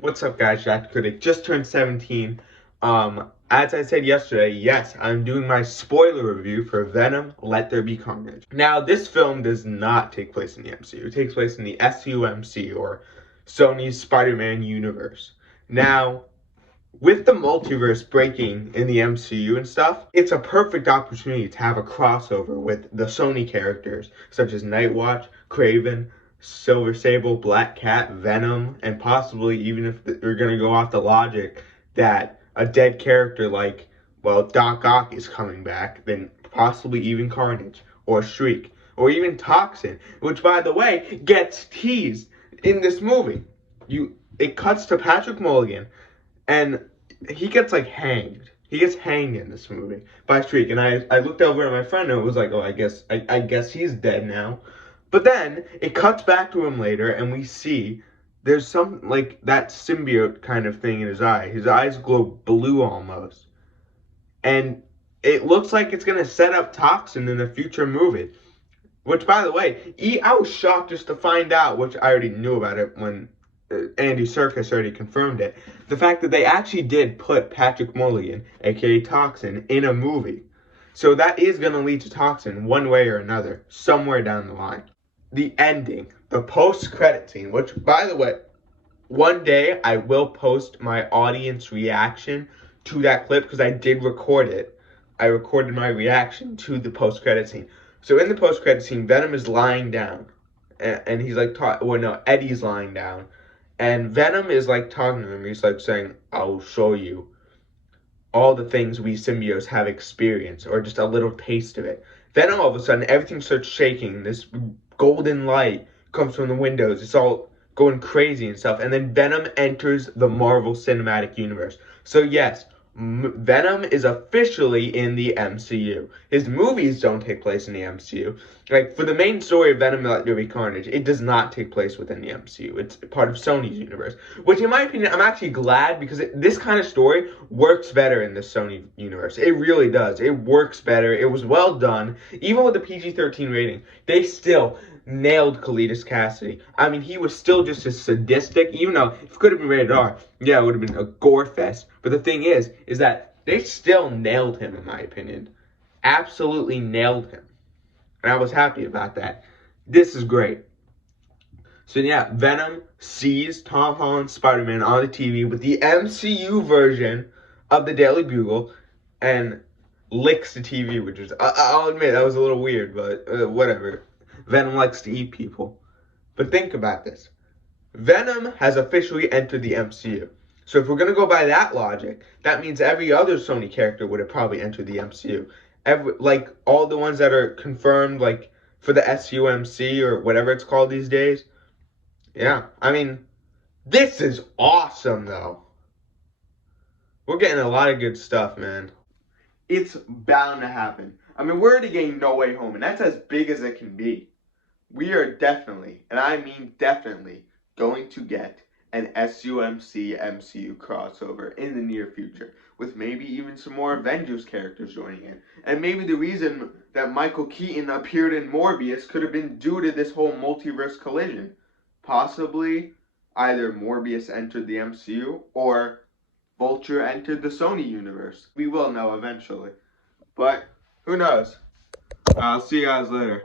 What's up, guys? Jack Critic just turned 17. As I said yesterday, yes, I'm doing my spoiler review for Venom: Let There Be Carnage. Now, this film does not take place in the MCU. It takes place in the SUMC, or Sony's Spider-Man universe. Now, with the multiverse breaking in the MCU and stuff, it's a perfect opportunity to have a crossover with the Sony characters, such as Nightwatch, Craven, Silver Sable, Black Cat, Venom, and possibly, even if we're going to go off the logic that a dead character like, well, Doc Ock is coming back, then possibly even Carnage, or Shriek, or even Toxin, which, by the way, gets teased in this movie. It cuts to Patrick Mulligan, and he gets like hanged. He gets hanged in this movie by Shriek. And I looked over at my friend and it was like, oh, I guess he's dead now. But then it cuts back to him later and we see there's some like that symbiote kind of thing in his eye. His eyes glow blue almost. And it looks like it's gonna set up Toxin in a future movie. Which, by the way, I was shocked just to find out, which I already knew about it when Andy Serkis already confirmed it. The fact that they actually did put Patrick Mulligan, aka Toxin, in a movie. So that is going to lead to Toxin one way or another, somewhere down the line. The ending, the post-credit scene, which, by the way, one day I will post my audience reaction to that clip because I did record it. I recorded my reaction to the post-credit scene. So in the post-credit scene, Venom is lying down. And he's like, Eddie's lying down. And Venom is like talking to him. He's like saying, I'll show you all the things we symbiotes have experienced, or just a little taste of it. Then all of a sudden, everything starts shaking. This golden light comes from the windows. It's all going crazy and stuff. And then Venom enters the Marvel Cinematic Universe. So yes, Venom is officially in the MCU. His movies don't take place in the MCU. Like, for the main story of Venom: Let There Be Carnage, it does not take place within the MCU. It's part of Sony's universe. Which, in my opinion, I'm actually glad, because this kind of story works better in the Sony universe. It really does. It works better. It was well done. Even with the PG-13 rating, they still nailed Cletus Cassidy. I mean, he was still just as sadistic, even though if it could have been rated R, yeah, it would have been a gore fest. But the thing is that they still nailed him, in my opinion. Absolutely nailed him. And I was happy about that. This is great. So yeah, Venom sees Tom Holland's Spider-Man on the TV with the MCU version of the Daily Bugle and licks the TV, which is, I'll admit, that was a little weird, but whatever. Venom likes to eat people. But think about this. Venom has officially entered the MCU. So if we're going to go by that logic, that means every other Sony character would have probably entered the MCU. Like all the ones that are confirmed, like for the SUMC or whatever it's called these days. Yeah, I mean, this is awesome though. We're getting a lot of good stuff, man. It's bound to happen. I mean, we're already getting No Way Home, and that's as big as it can be. We are definitely, and I mean definitely, going to get an SUMC MCU crossover in the near future, with maybe even some more Avengers characters joining in. And maybe the reason that Michael Keaton appeared in Morbius could have been due to this whole multiverse collision. Possibly either Morbius entered the MCU or Vulture entered the Sony universe. We will know eventually. But who knows? I'll see you guys later.